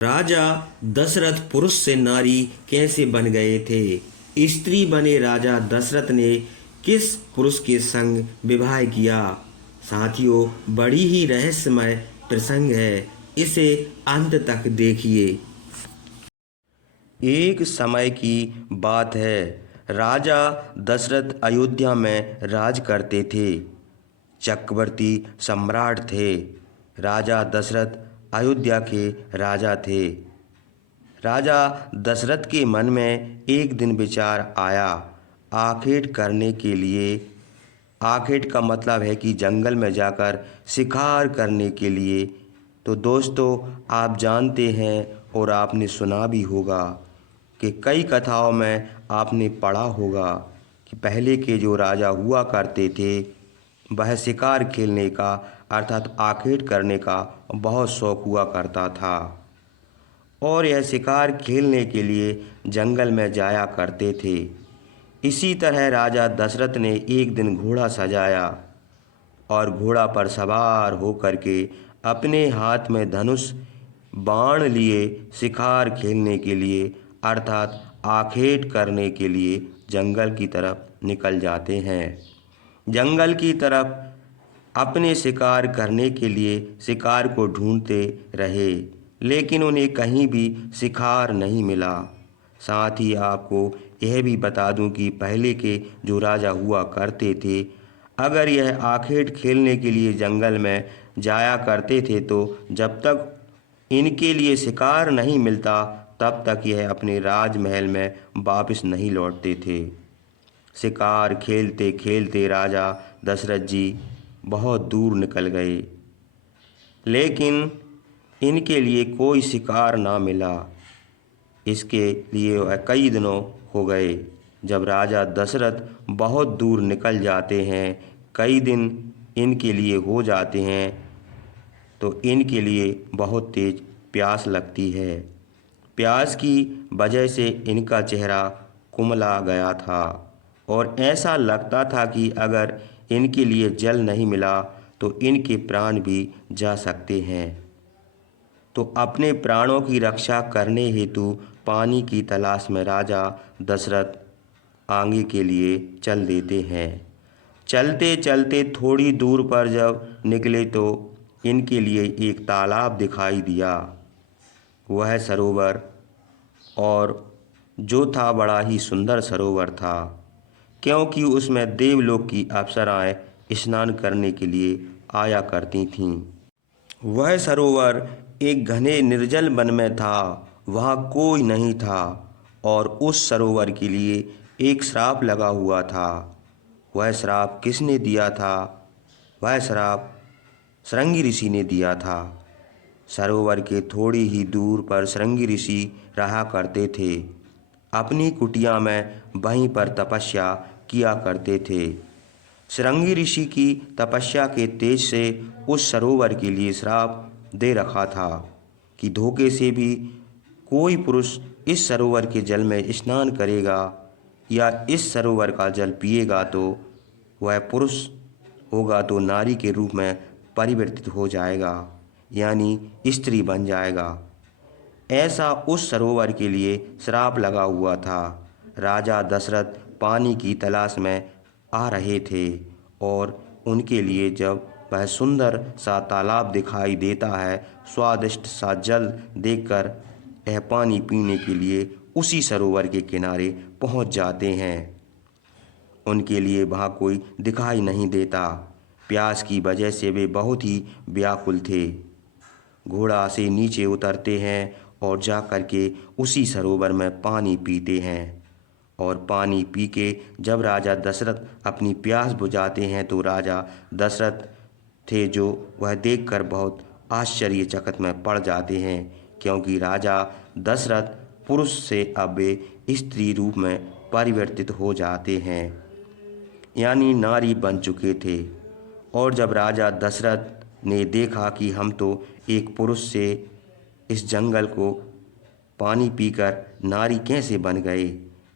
राजा दशरथ पुरुष से नारी कैसे बन गए थे? स्त्री बने राजा दशरथ ने किस पुरुष के संग विवाह किया? साथियों, बड़ी ही रहस्यमय प्रसंग है, इसे अंत तक देखिए। एक समय की बात है, राजा दशरथ अयोध्या में राज करते थे। चक्रवर्ती सम्राट थे। राजा दशरथ अयोध्या के राजा थे। राजा दशरथ के मन में एक दिन विचार आया, आखेट करने के लिए। आखेट का मतलब है कि जंगल में जाकर शिकार करने के लिए। तो दोस्तों, आप जानते हैं और आपने सुना भी होगा कि कई कथाओं में आपने पढ़ा होगा कि पहले के जो राजा हुआ करते थे, वह शिकार खेलने का अर्थात आखेट करने का बहुत शौक हुआ करता था और यह शिकार खेलने के लिए जंगल में जाया करते थे। इसी तरह राजा दशरथ ने एक दिन घोड़ा सजाया और घोड़ा पर सवार होकर के अपने हाथ में धनुष बाण लिए शिकार खेलने के लिए अर्थात आखेट करने के लिए जंगल की तरफ निकल जाते हैं। जंगल की तरफ अपने शिकार करने के लिए शिकार को ढूंढते रहे, लेकिन उन्हें कहीं भी शिकार नहीं मिला। साथ ही आपको यह भी बता दूं कि पहले के जो राजा हुआ करते थे, अगर यह आखेट खेलने के लिए जंगल में जाया करते थे तो जब तक इनके लिए शिकार नहीं मिलता तब तक यह अपने राजमहल में वापस नहीं लौटते थे। शिकार खेलते खेलते राजा दशरथ जी बहुत दूर निकल गए, लेकिन इनके लिए कोई शिकार ना मिला। इसके लिए वह कई दिनों हो गए। जब राजा दशरथ बहुत दूर निकल जाते हैं, कई दिन इनके लिए हो जाते हैं, तो इनके लिए बहुत तेज प्यास लगती है। प्यास की वजह से इनका चेहरा कुम्हला गया था और ऐसा लगता था कि अगर इनके लिए जल नहीं मिला तो इनके प्राण भी जा सकते हैं। तो अपने प्राणों की रक्षा करने हेतु पानी की तलाश में राजा दशरथ आगे के लिए चल देते हैं। चलते चलते थोड़ी दूर पर जब निकले तो इनके लिए एक तालाब दिखाई दिया। वह सरोवर और जो था बड़ा ही सुंदर सरोवर था, क्योंकि उसमें देवलोक की अप्सराएं स्नान करने के लिए आया करती थीं। वह सरोवर एक घने निर्जल वन में था। वहाँ कोई नहीं था और उस सरोवर के लिए एक श्राप लगा हुआ था। वह श्राप किसने दिया था? वह श्राप श्रृंगी ऋषि ने दिया था। सरोवर के थोड़ी ही दूर पर श्रृंगी ऋषि रहा करते थे। अपनी कुटिया में वहीं पर तपस्या किया करते थे। श्रृंगी ऋषि की तपस्या के तेज से उस सरोवर के लिए श्राप दे रखा था कि धोखे से भी कोई पुरुष इस सरोवर के जल में स्नान करेगा या इस सरोवर का जल पिएगा तो वह पुरुष होगा तो नारी के रूप में परिवर्तित हो जाएगा, यानी स्त्री बन जाएगा। ऐसा उस सरोवर के लिए श्राप लगा हुआ था। राजा दशरथ पानी की तलाश में आ रहे थे और उनके लिए जब वह सुंदर सा तालाब दिखाई देता है, स्वादिष्ट सा जल देखकर यह पानी पीने के लिए उसी सरोवर के किनारे पहुंच जाते हैं। उनके लिए वहाँ कोई दिखाई नहीं देता। प्यास की वजह से वे बहुत ही व्याकुल थे। घोड़ा से नीचे उतरते हैं और जा कर के उसी सरोवर में पानी पीते हैं और पानी पी के जब राजा दशरथ अपनी प्यास बुझाते हैं तो राजा दशरथ थे जो वह देखकर बहुत आश्चर्यचकित में पड़ जाते हैं, क्योंकि राजा दशरथ पुरुष से अब वे स्त्री रूप में परिवर्तित हो जाते हैं, यानी नारी बन चुके थे। और जब राजा दशरथ ने देखा कि हम तो एक पुरुष से इस जंगल को पानी पीकर नारी कैसे बन गए,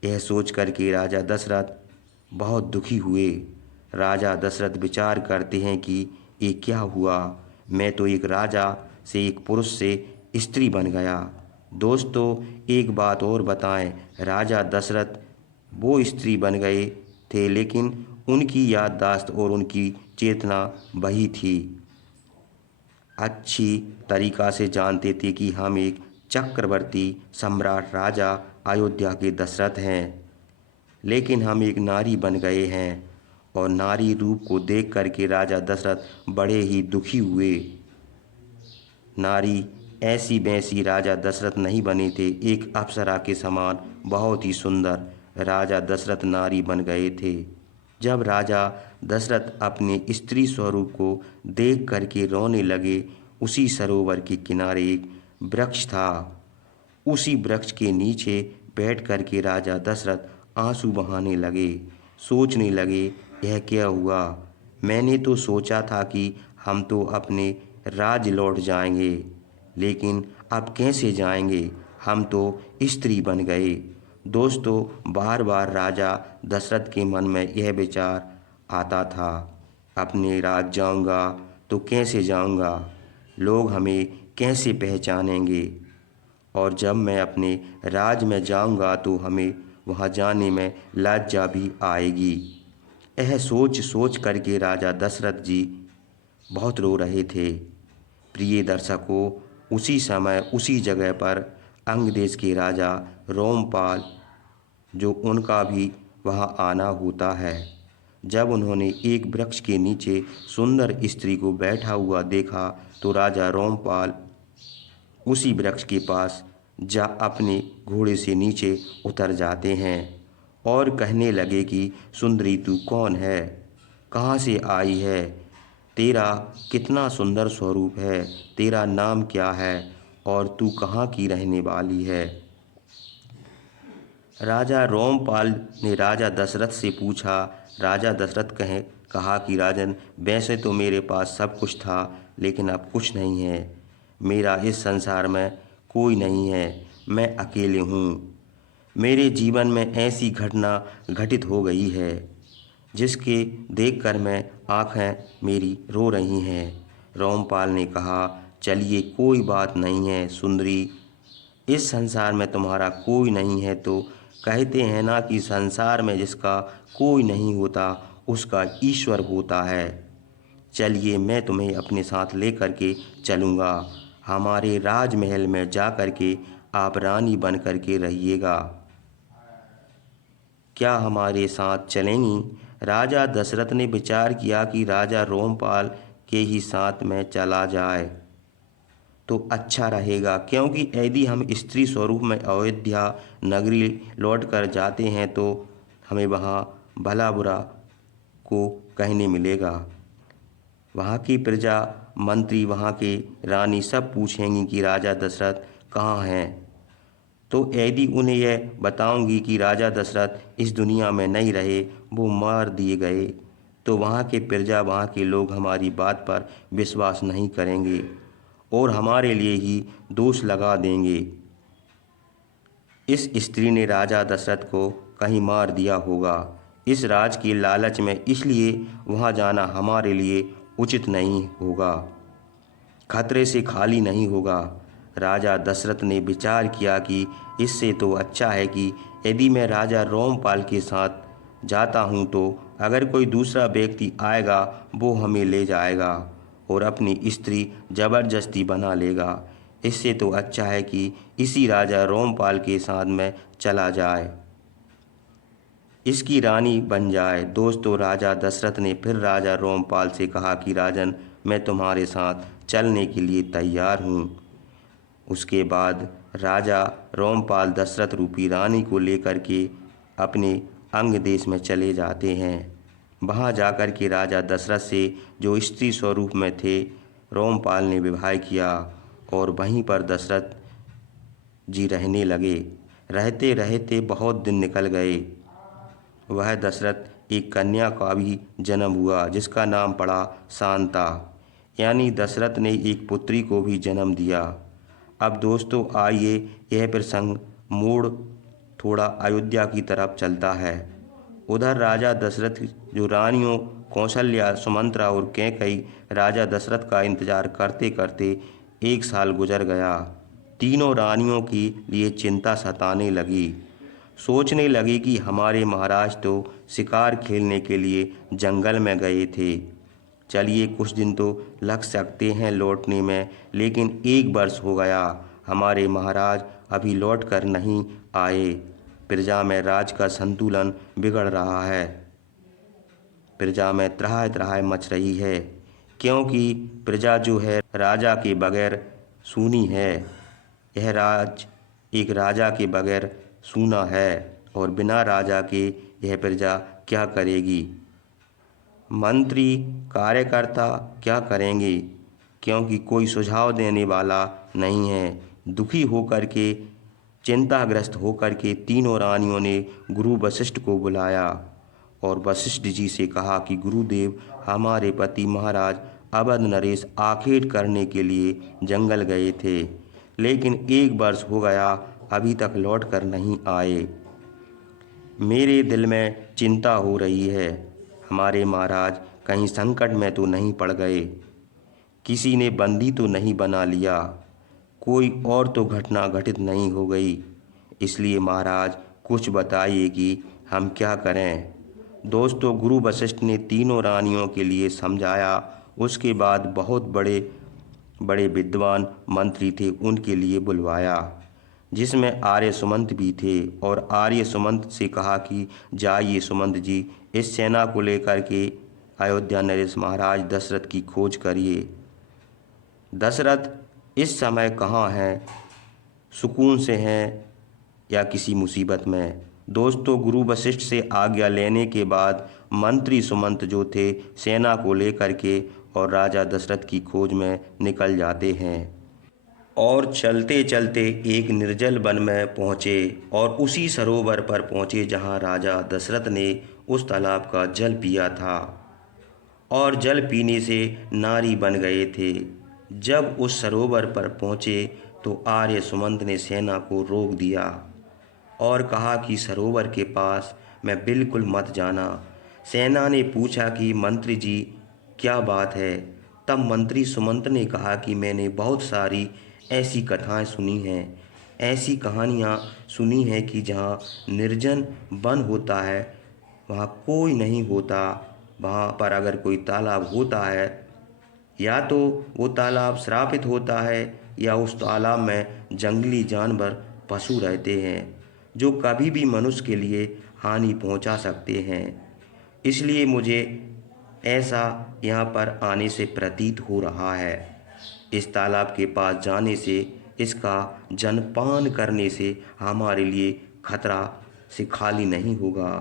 यह सोच कर के राजा दशरथ बहुत दुखी हुए। राजा दशरथ विचार करते हैं कि ये क्या हुआ, मैं तो एक राजा से एक पुरुष से स्त्री बन गया। दोस्तों, एक बात और बताएं, राजा दशरथ वो स्त्री बन गए थे, लेकिन उनकी याददाश्त और उनकी चेतना वही थी। अच्छी तरीक़ा से जानते थे कि हम एक चक्रवर्ती सम्राट राजा अयोध्या के दशरथ हैं, लेकिन हम एक नारी बन गए हैं। और नारी रूप को देख कर के राजा दशरथ बड़े ही दुखी हुए। नारी ऐसी वैसी राजा दशरथ नहीं बने थे, एक अप्सरा के समान बहुत ही सुंदर राजा दशरथ नारी बन गए थे। जब राजा दशरथ अपने स्त्री स्वरूप को देख करके रोने लगे, उसी सरोवर के किनारे एक वृक्ष था। उसी वृक्ष के नीचे बैठ करके राजा दशरथ आंसू बहाने लगे। सोचने लगे, यह क्या हुआ? मैंने तो सोचा था कि हम तो अपने राज लौट जाएंगे, लेकिन अब कैसे जाएंगे? हम तो स्त्री बन गए। दोस्तों, बार बार राजा दशरथ के मन में यह विचार आता था, अपने राज जाऊंगा तो कैसे जाऊंगा? लोग हमें कैसे पहचानेंगे? और जब मैं अपने राज में जाऊंगा तो हमें वहां जाने में लज्जा भी आएगी। यह सोच सोच करके राजा दशरथ जी बहुत रो रहे थे। प्रिय दर्शकों, उसी समय उसी जगह पर अंग देश के राजा रोमपाल, जो उनका भी वहाँ आना होता है, जब उन्होंने एक वृक्ष के नीचे सुंदर स्त्री को बैठा हुआ देखा तो राजा रोमपाल उसी वृक्ष के पास जा अपने घोड़े से नीचे उतर जाते हैं और कहने लगे कि सुंदरी, तू कौन है? कहाँ से आई है? तेरा कितना सुंदर स्वरूप है? तेरा नाम क्या है? और तू कहाँ की रहने वाली है? राजा रोमपाल ने राजा दशरथ से पूछा। राजा दशरथ कहा कि राजन, वैसे तो मेरे पास सब कुछ था, लेकिन अब कुछ नहीं है। मेरा इस संसार में कोई नहीं है, मैं अकेले हूँ। मेरे जीवन में ऐसी घटना घटित हो गई है जिसके देखकर मैं आँखें मेरी रो रही हैं। रोमपाल ने कहा, चलिए कोई बात नहीं है सुंदरी, इस संसार में तुम्हारा कोई नहीं है तो कहते हैं ना कि संसार में जिसका कोई नहीं होता उसका ईश्वर होता है। चलिए, मैं तुम्हें अपने साथ लेकर के चलूँगा। हमारे राजमहल में जा कर के आप रानी बन कर के रहिएगा। क्या हमारे साथ चलेंगी? राजा दशरथ ने विचार किया कि राजा रोमपाल के ही साथ में चला जाए तो अच्छा रहेगा, क्योंकि यदि हम स्त्री स्वरूप में अयोध्या नगरी लौट कर जाते हैं तो हमें वहाँ भला बुरा को कहने मिलेगा। वहाँ की प्रजा, मंत्री, वहाँ के रानी सब पूछेंगी कि राजा दशरथ कहाँ हैं। तो यदि उन्हें यह बताऊंगी कि राजा दशरथ इस दुनिया में नहीं रहे, वो मार दिए गए, तो वहाँ के प्रजा, वहाँ के लोग हमारी बात पर विश्वास नहीं करेंगे और हमारे लिए ही दोष लगा देंगे। इस स्त्री ने राजा दशरथ को कहीं मार दिया होगा। इस राज के लालच में इसलिए वहाँ जाना हमारे लिए उचित नहीं होगा, खतरे से खाली नहीं होगा। राजा दशरथ ने विचार किया कि इससे तो अच्छा है कि यदि मैं राजा रोमपाल के साथ जाता हूँ तो अगर कोई दूसरा व्यक्ति आएगा वो हमें ले जाएगा और अपनी स्त्री जबरदस्ती बना लेगा। इससे तो अच्छा है कि इसी राजा रोमपाल के साथ में चला जाए, इसकी रानी बन जाए। दोस्तों, राजा दशरथ ने फिर राजा रोमपाल से कहा कि राजन, मैं तुम्हारे साथ चलने के लिए तैयार हूँ। उसके बाद राजा रोमपाल दशरथ रूपी रानी को लेकर के अपने अंग देश में चले जाते हैं। वहाँ जाकर के राजा दशरथ से जो स्त्री स्वरूप में थे रोमपाल ने विवाह किया और वहीं पर दशरथ जी रहने लगे। रहते रहते बहुत दिन निकल गए। वह दशरथ एक कन्या का भी जन्म हुआ जिसका नाम पड़ा शांता, यानी दशरथ ने एक पुत्री को भी जन्म दिया। अब दोस्तों, आइए यह प्रसंग मोड़ थोड़ा अयोध्या की तरफ चलता है। उधर राजा दशरथ जो रानियों कौशल्या, सुमंत्रा और कैकई राजा दशरथ का इंतजार करते करते 1 साल गुजर गया। तीनों रानियों की लिए चिंता सताने लगी। सोचने लगी कि हमारे महाराज तो शिकार खेलने के लिए जंगल में गए थे। चलिए कुछ दिन तो लग सकते हैं लौटने में, लेकिन 1 वर्ष हो गया, हमारे महाराज अभी लौट कर नहीं आए। प्रजा में राज का संतुलन बिगड़ रहा है। प्रजा में त्राह त्राह मच रही है, क्योंकि प्रजा जो है राजा के बगैर सूनी है। यह राज एक राजा के बगैर सूना है, और बिना राजा के यह प्रजा क्या करेगी। मंत्री कार्यकर्ता क्या करेंगे, क्योंकि कोई सुझाव देने वाला नहीं है। दुखी होकर के, चिंताग्रस्त होकर के तीनों रानियों ने गुरु वशिष्ठ को बुलाया और वशिष्ठ जी से कहा कि गुरुदेव, हमारे पति महाराज अवध नरेश आखेट करने के लिए जंगल गए थे, लेकिन 1 वर्ष हो गया, अभी तक लौट कर नहीं आए। मेरे दिल में चिंता हो रही है, हमारे महाराज कहीं संकट में तो नहीं पड़ गए, किसी ने बंदी तो नहीं बना लिया, कोई और तो घटना घटित नहीं हो गई। इसलिए महाराज कुछ बताइए कि हम क्या करें। दोस्तों, गुरु वशिष्ठ ने तीनों रानियों के लिए समझाया। उसके बाद बहुत बड़े बड़े विद्वान मंत्री थे, उनके लिए बुलवाया, जिसमें आर्य सुमंत भी थे। और आर्य सुमंत से कहा कि जाइए सुमंत जी, इस सेना को लेकर के अयोध्या नरेश महाराज दशरथ की खोज करिए। दशरथ इस समय कहाँ हैं, सुकून से हैं या किसी मुसीबत में। दोस्तों, गुरु वशिष्ठ से आज्ञा लेने के बाद मंत्री सुमंत जो थे सेना को लेकर के और राजा दशरथ की खोज में निकल जाते हैं। और चलते चलते एक निर्जल वन में पहुँचे और उसी सरोवर पर पहुँचे जहाँ राजा दशरथ ने उस तालाब का जल पिया था और जल पीने से नारी बन गए थे। जब उस सरोवर पर पहुँचे तो आर्य सुमंत ने सेना को रोक दिया और कहा कि सरोवर के पास में बिल्कुल मत जाना। सेना ने पूछा कि मंत्री जी क्या बात है। तब मंत्री सुमंत ने कहा कि मैंने बहुत सारी ऐसी कथाएं सुनी हैं, ऐसी कहानियां सुनी हैं कि जहाँ निर्जन वन होता है वहाँ कोई नहीं होता, वहाँ पर अगर कोई तालाब होता है या तो वो तालाब श्रापित होता है या उस तालाब में जंगली जानवर पशु रहते हैं जो कभी भी मनुष्य के लिए हानि पहुंचा सकते हैं। इसलिए मुझे ऐसा यहाँ पर आने से प्रतीत हो रहा है। इस तालाब के पास जाने से, इसका जलपान करने से हमारे लिए खतरा से खाली नहीं होगा।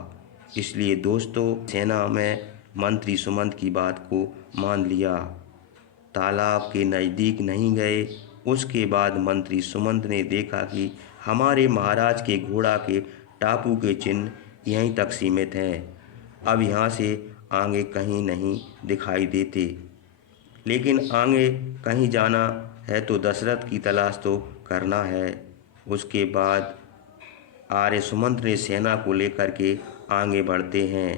इसलिए दोस्तों, सेना में मंत्री सुमंत की बात को मान लिया, तालाब के नज़दीक नहीं गए। उसके बाद मंत्री सुमंत ने देखा कि हमारे महाराज के घोड़ा के टापू के चिन्ह यहीं तक सीमित हैं, अब यहाँ से आगे कहीं नहीं दिखाई देते। लेकिन आगे कहीं जाना है तो दशरथ की तलाश तो करना है। उसके बाद आर्य सुमंत ने सेना को लेकर के आगे बढ़ते हैं।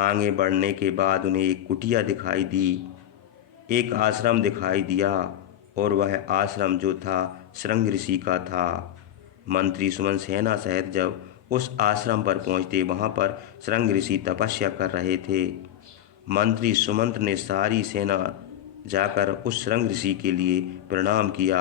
आगे बढ़ने के बाद उन्हें एक कुटिया दिखाई दी, एक आश्रम दिखाई दिया, और वह आश्रम जो था शृंग ऋषि का था। मंत्री सुमंत सेना सहित जब उस आश्रम पर पहुंचते, वहां पर शृंग ऋषि तपस्या कर रहे थे। मंत्री सुमंत ने सारी सेना जाकर उस शृंग ऋषि के लिए प्रणाम किया।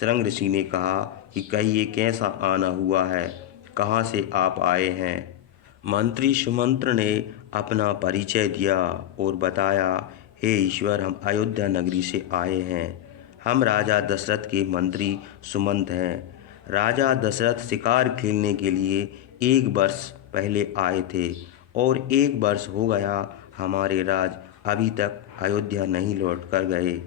शृंग ऋषि ने कहा कि कहिए कैसा आना हुआ है, कहाँ से आप आए हैं। मंत्री सुमंत ने अपना परिचय दिया और बताया, हे ईश्वर, हम अयोध्या नगरी से आए हैं, हम राजा दशरथ के मंत्री सुमंत हैं। राजा दशरथ शिकार खेलने के लिए 1 वर्ष पहले आए थे और 1 वर्ष हो गया, हमारे राज अभी तक अयोध्या नहीं लौट कर गए।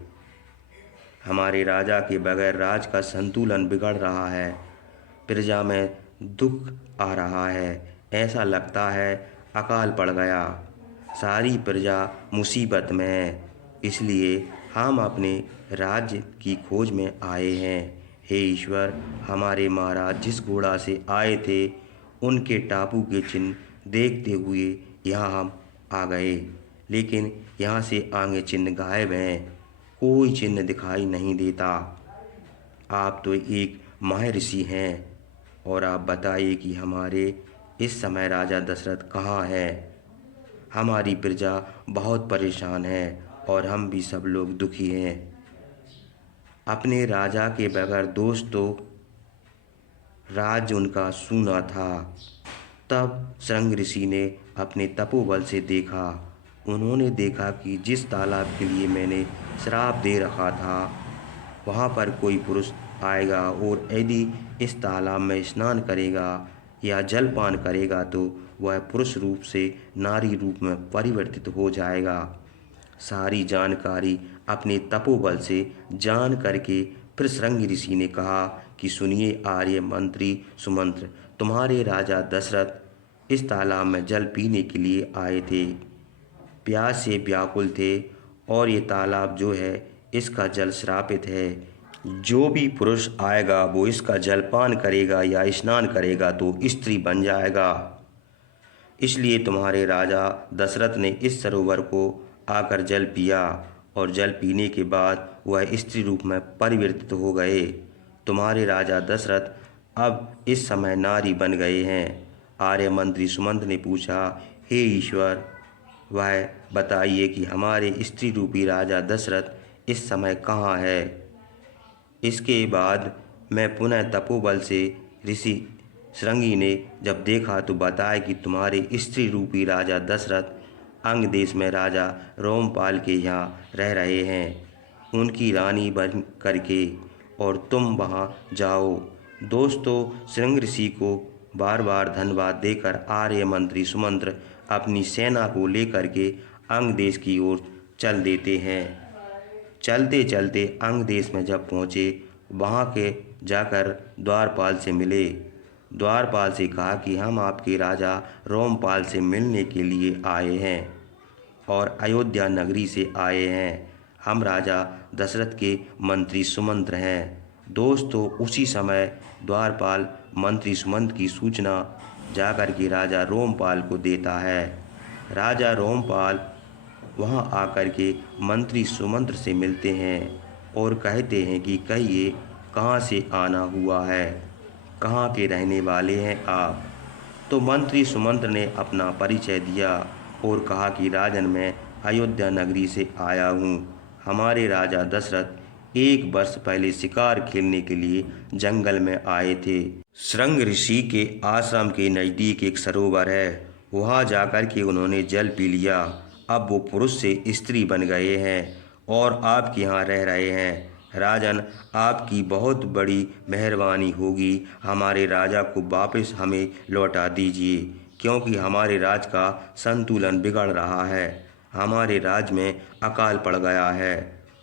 हमारे राजा के बगैर राज का संतुलन बिगड़ रहा है, प्रजा में दुख आ रहा है, ऐसा लगता है अकाल पड़ गया, सारी प्रजा मुसीबत में है। इसलिए हम अपने राज्य की खोज में आए हैं। हे ईश्वर, हमारे महाराज जिस घोड़ा से आए थे उनके टापू के चिन्ह देखते हुए यहाँ हम आ गए, लेकिन यहाँ से आगे चिन्ह गायब हैं, कोई चिन्ह दिखाई नहीं देता। आप तो एक महर्षि हैं और आप बताइए कि हमारे इस समय राजा दशरथ कहाँ हैं। हमारी प्रजा बहुत परेशान है और हम भी सब लोग दुखी हैं। अपने राजा के बगैर दोस्तों राज्य उनका सूना था। तब श्रृंग ऋषि ने अपने तपोबल से देखा। उन्होंने देखा कि जिस तालाब के लिए मैंने श्राप दे रखा था वहाँ पर कोई पुरुष आएगा और यदि इस तालाब में स्नान करेगा या जलपान करेगा तो वह पुरुष रूप से नारी रूप में परिवर्तित हो जाएगा। सारी जानकारी अपने तपोबल से जान करके फिर श्रृंग ऋषि ने कहा कि सुनिए आर्य मंत्री सुमंत्र, तुम्हारे राजा दशरथ इस तालाब में जल पीने के लिए आए थे। प्यास से व्याकुल थे और ये तालाब जो है इसका जल श्रापित है। जो भी पुरुष आएगा वो इसका जलपान करेगा या स्नान करेगा तो स्त्री बन जाएगा। इसलिए तुम्हारे राजा दशरथ ने इस सरोवर को आकर जल पिया और जल पीने के बाद वह स्त्री रूप में परिवर्तित हो गए। तुम्हारे राजा दशरथ अब इस समय नारी बन गए हैं। आर्य मंत्री सुमंत ने पूछा, हे ईश्वर, वह बताइए कि हमारे स्त्री रूपी राजा दशरथ इस समय कहाँ है। इसके बाद मैं पुनः तपोबल से ऋषि श्रृंगी ने जब देखा तो बताया कि तुम्हारे स्त्री रूपी राजा दशरथ अंग देश में राजा रोमपाल के यहाँ रह रहे हैं, उनकी रानी बन करके, और तुम वहाँ जाओ। दोस्तों, श्रृंग ऋषि को बार बार धन्यवाद देकर आर्य मंत्री सुमंत्र अपनी सेना को लेकर के अंग देश की ओर चल देते हैं। चलते चलते अंग देश में जब पहुँचे वहाँ के जाकर द्वारपाल से मिले। द्वारपाल से कहा कि हम आपके राजा रोमपाल से मिलने के लिए आए हैं और अयोध्या नगरी से आए हैं। हम राजा दशरथ के मंत्री सुमंत्र हैं। दोस्तों, उसी समय द्वारपाल मंत्री सुमंत की सूचना जाकर के राजा रोमपाल को देता है। राजा रोमपाल वहां आकर के मंत्री सुमंत्र से मिलते हैं और कहते हैं कि कहिए कहाँ से आना हुआ है, कहाँ के रहने वाले हैं आप। तो मंत्री सुमंत्र ने अपना परिचय दिया और कहा कि राजन, मैं अयोध्या नगरी से आया हूँ। हमारे राजा दशरथ 1 वर्ष पहले शिकार खेलने के लिए जंगल में आए थे। श्रृंग ऋषि के आश्रम के नज़दीक एक सरोवर है, वहाँ जाकर के उन्होंने जल पी लिया। अब वो पुरुष से स्त्री बन गए हैं और आपके यहाँ रह रहे हैं। राजन, आपकी बहुत बड़ी मेहरबानी होगी, हमारे राजा को वापस हमें लौटा दीजिए, क्योंकि हमारे राज का संतुलन बिगड़ रहा है। हमारे राज्य में अकाल पड़ गया है,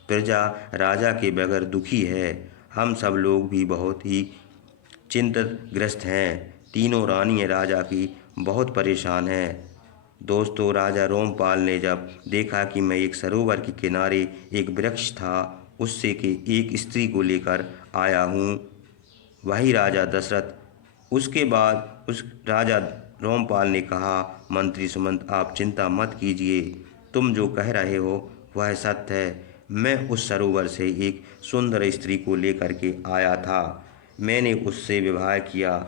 प्रजा राजा के बगैर दुखी है। हम सब लोग भी बहुत ही चिंतित ग्रस्त हैं। तीनों रानी राजा की बहुत परेशान हैं। दोस्तों, राजा रोमपाल ने जब देखा कि मैं एक सरोवर के किनारे एक वृक्ष था उससे के एक स्त्री को लेकर आया हूँ, वही राजा दशरथ। उसके बाद उस राजा रोमपाल ने कहा, मंत्री सुमंत, आप चिंता मत कीजिए, तुम जो कह रहे हो वह सत्य है। मैं उस सरोवर से एक सुंदर स्त्री को लेकर के आया था, मैंने उससे विवाह किया,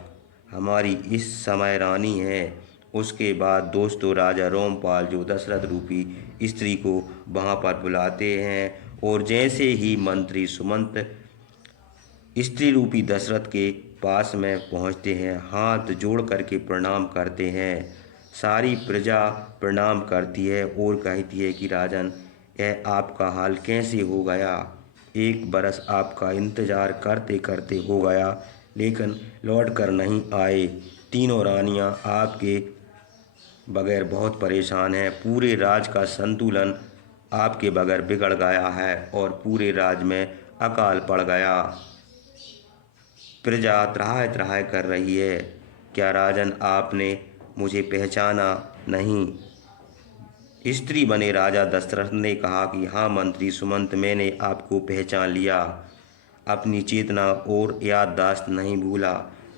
हमारी इस समय रानी है। उसके बाद दोस्तों, राजा रोमपाल जो दशरथ रूपी स्त्री को वहाँ पर बुलाते हैं और जैसे ही मंत्री सुमंत स्त्री रूपी दशरथ के पास में पहुँचते हैं, हाथ जोड़ करके प्रणाम करते हैं। सारी प्रजा प्रणाम करती है और कहती है कि राजन, यह आपका हाल कैसे हो गया। 1 बरस आपका इंतज़ार करते करते हो गया लेकिन लौट कर नहीं आए। तीनों रानियां आपके बगैर बहुत परेशान हैं। पूरे राज का संतुलन आपके बगैर बिगड़ गया है और पूरे राज में अकाल पड़ गया। प्रजा त्राह त्राह कर रही है। क्या राजन, आपने मुझे पहचाना नहीं। स्त्री बने राजा दशरथ ने कहा कि हाँ मंत्री सुमंत, मैंने आपको पहचान लिया, अपनी चेतना और याददाश्त नहीं भूला,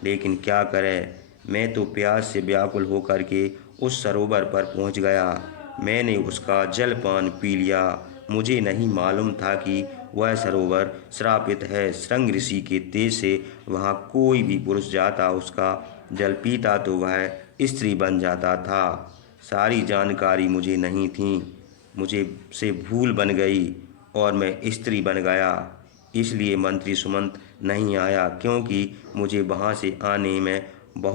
लेकिन क्या करें, मैं तो प्यास से व्याकुल होकर के उस सरोवर पर पहुंच गया। मैंने उसका जलपान पी लिया। मुझे नहीं मालूम था कि वह सरोवर श्रापित है। श्रृंग ऋषि के तेज से वहाँ कोई भी पुरुष जाता, उसका जल पीता तो वह स्त्री बन जाता था। सारी जानकारी मुझे नहीं थी, मुझे से भूल बन गई और मैं स्त्री बन गया। इसलिए मंत्री सुमंत नहीं आया, क्योंकि मुझे वहाँ से आने में बहुत